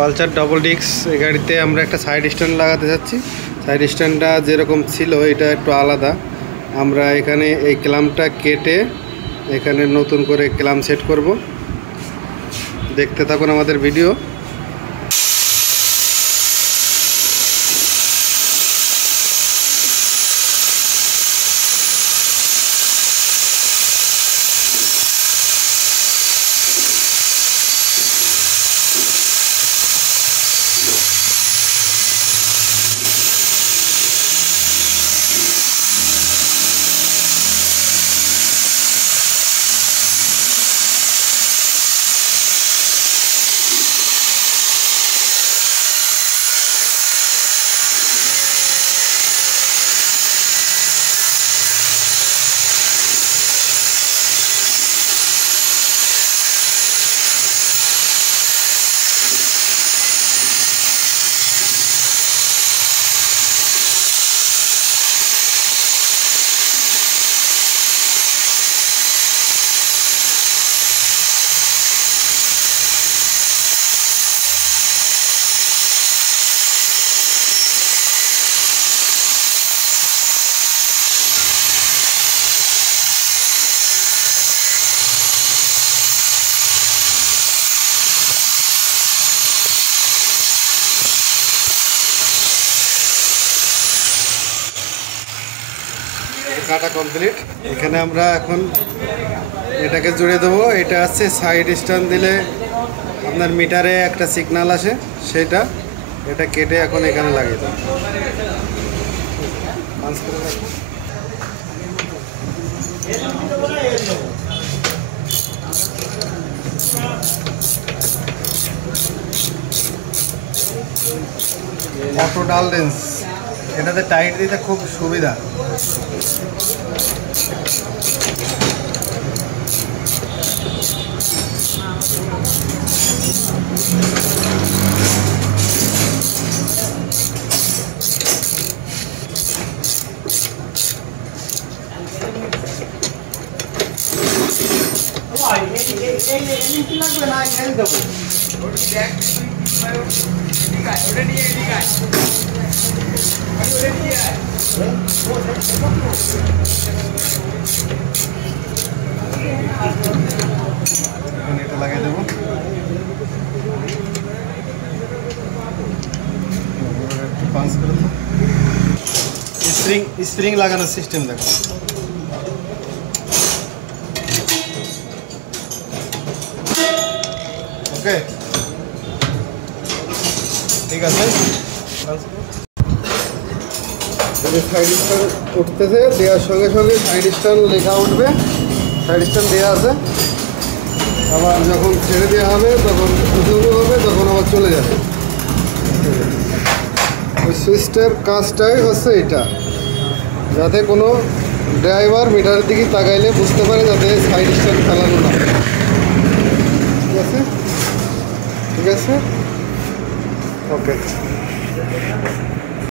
Pulsar double disc এই গাড়িতে আমরা একটা সাইড স্ট্যান্ড লাগাতে যাচ্ছি। সাইড স্ট্যান্ডটা যেরকম ছিল এটা একটু আলাদা। আমরা এখানে এই ক্লাম্পটা কেটে এখানে নতুন করে ক্লাম্প সেট করব। দেখতে থাকুন আমাদের ভিডিও। কাটা কমপ্লিট। এখানে আমরা এখন এটাকে জুড়ে দেবো। এটা আছে সাইড স্ট্যান্ড দিলে আপনার মিটারে একটা সিগন্যাল আসে, সেটা এটা কেটে এখন এখানে লাগিয়ে দেবো। অটো ডাল রেঞ্জ, এটাতে টাইট দিতে খুব সুবিধা। এটা লাগিয়ে দেবো। স্প্রিং লাগানোর সিস্টেম দেখো। ওকে, ঠিক আছে। সাইড স্ট্যান্ড উঠতেছে, দেওয়ার সঙ্গে সঙ্গে সাইড স্ট্যান্ড লেখা উঠবে। সাইড স্ট্যান্ড দেওয়া আছে, আবার যখন ছেড়ে দেওয়া হবে তখন উঁচু হবে, তখন আবার চলে যাবে। ওই সুইচটার কাজটাই হচ্ছে এটা, যাতে কোনো ড্রাইভার মিটারের দিকে তাকাইলে বুঝতে পারে যাতে সাইড স্ট্যান্ড ফেলানো না। ঠিক আছে, ঠিক আছে, ওকে।